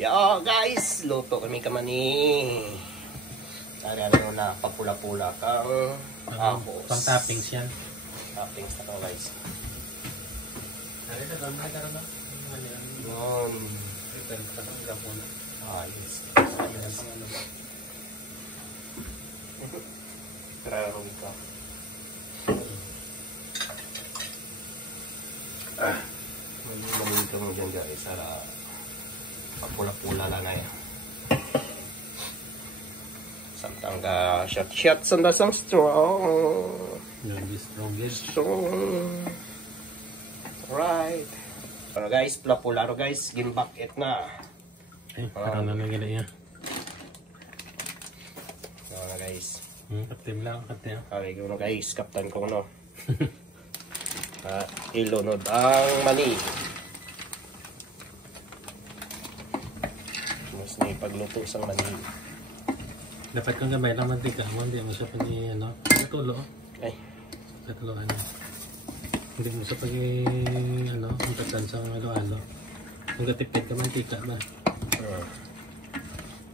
Yo guys, luto kami kamani. Ano na, pagpula-pula kang ahos. Pang toppings yan. Toppings na kang guys. Yun. Ayos. Traro ka. Maminto mo dyan guys. Pagpula-pula lang na yan. Samtang ka shot sandasang strong. Strong. Right. Pero guys, pula-pula guys. Gimbak it na. Ay, parang nangyayala yan. Ano na guys. Kaptim lang, kaptim. Okay, gano'n guys. Kaptan ko no. Ilunod ang mani. Mas na ipagluto sang mani. Dapat kong gabay ng mantika mo, hindi mo siya pwede, katulo. Ay. Katuloan niya. Hindi mo siya pwede, ang tagdan sa halo-halo. Kung katipid ka mantika ba?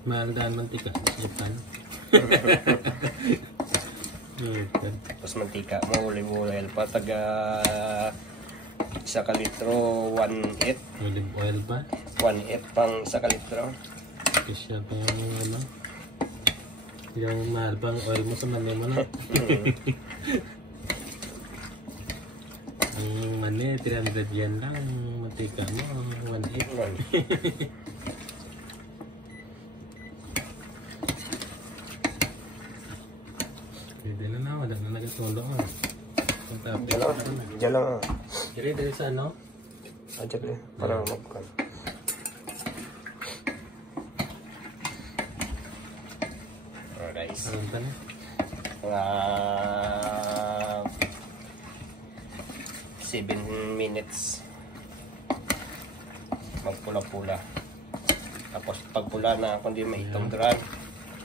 Mahaldaan mantika sa Japan. Tapos mantika mo, olive oil pa, taga 1 litro, 1/8. Olive oil ba? 1/8 pang 1 litro. Kasi siya pang yung mahal pang oil mo sa mani mo, no? Ang mani, 300 yen lang. Mantika mo, 1/8. Pwede na wala na nagatulo ka. Diyan lang. Dili sa ano? Diyan lang. Para magkan. Alright guys. Karoon ka na? Mga 7 minutes. Magpula-pula. Tapos pagpula na, kundi may itom duran.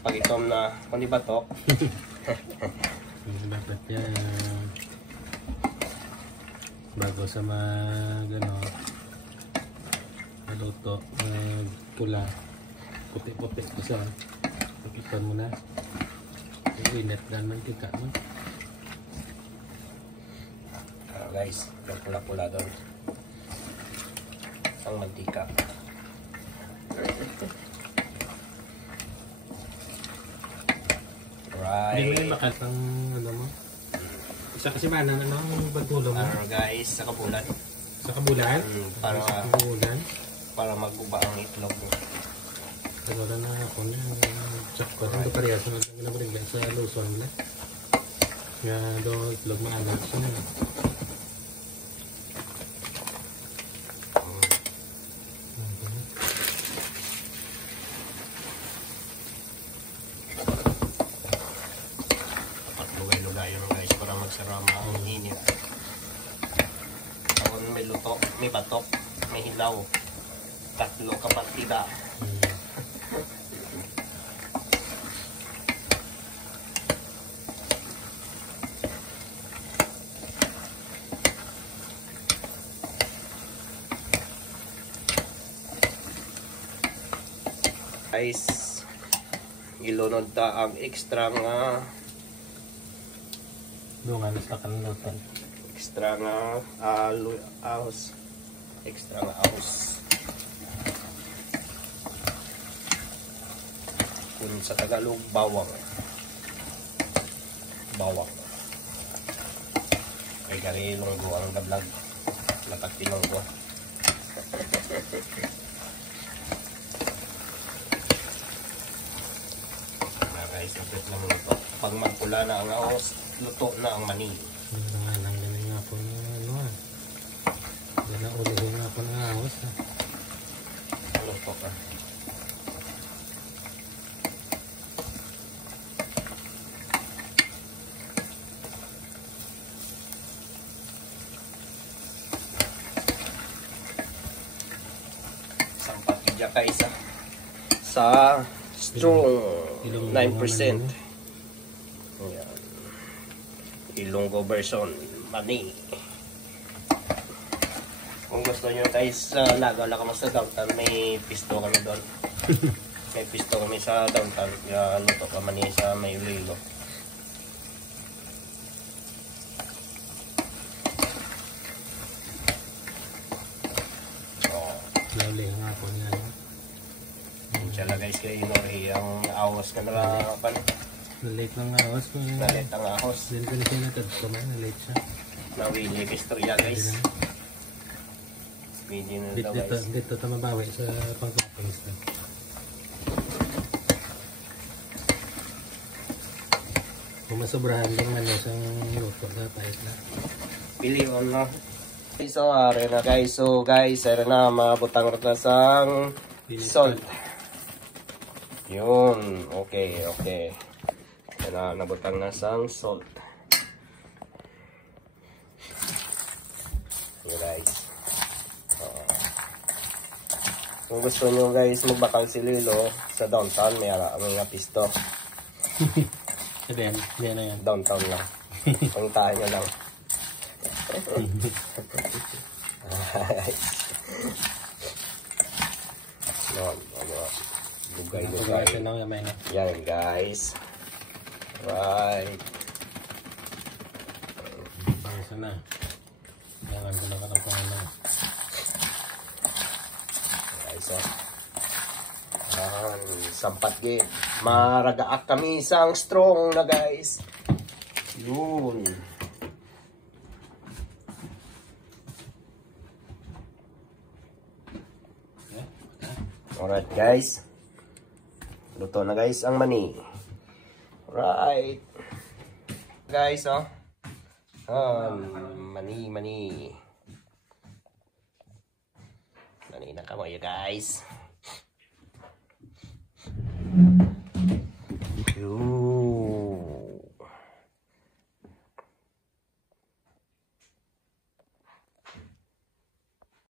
Pag itom na, kundi batok. Dapat yan bago sa maluto, pula, puti-puti ko sa pag-ipan mo na inet na mantika mo. Guys, pula-pula doon ang mantika. Hindi mo yung bakat ang mo? Isa kasi ba ang pagtulong mo? Guys, sa kabulan. Sa kabulan? Para mag-uba ang itlog mo. Wala na ako na. Check ko. Ito parehas na nabalik sa Luzon na. Nga do itlog maanak siya na. Sarama ang init. Kung may luto, may batok, may hilaw. 3 kapatida. Guys, ilunod ta ang extra nga dungan sa kanutan. Extra nga ahos. Extra nga ahos. Kung sa Tagalog, bawang. Bawang. Kay gari lunggo ang dablag. Napagtilonggo. Guys, napit lang ito. Pag magpula na ang ahos, luto na ang mani. Nangalang ganun nga po ulo nga po ng ahos. Luto ka. Sampat dyan ka isa. Sa strong 9%. Ayan. Ilonggo version mani. Kung gusto nyo guys, lagaw lang kami sa downtown, may pisto kami doon. May pisto kami sa downtown, kaya luto kami sa may Iloilo. Lali nga ako niya. Inshallah guys, kayo inori ang awas ka na pan. Nalate ng awas ko. Nalit ang ahos. Din ko na siya natagpuan. Nalate siya. Nawili ka istorya guys. Pwede na daw guys. Dito ito mabawi sa pang-toppings na. Kung masobrahan lang man siyang luto na pahit na. Pili on na. So, are na guys. So guys, are na mabutang na sang salt. Yun. Okay, okay. Na nabutang na sang salt. Yun guys. Kung gusto nyo guys magbakal si Lilo sa downtown, may pisto. Yan na yan. Downtown lang. Pangtahan nyo lang. Lugay-lugay. Yan guys. Right. Bangsa na. Yangan ko na katang na. Guys, sampat gid. Maragaak kami isang strong na guys. Yun. Alright guys. Luto na guys ang mani. Right. Guys, mani. Mani na kamoy guys.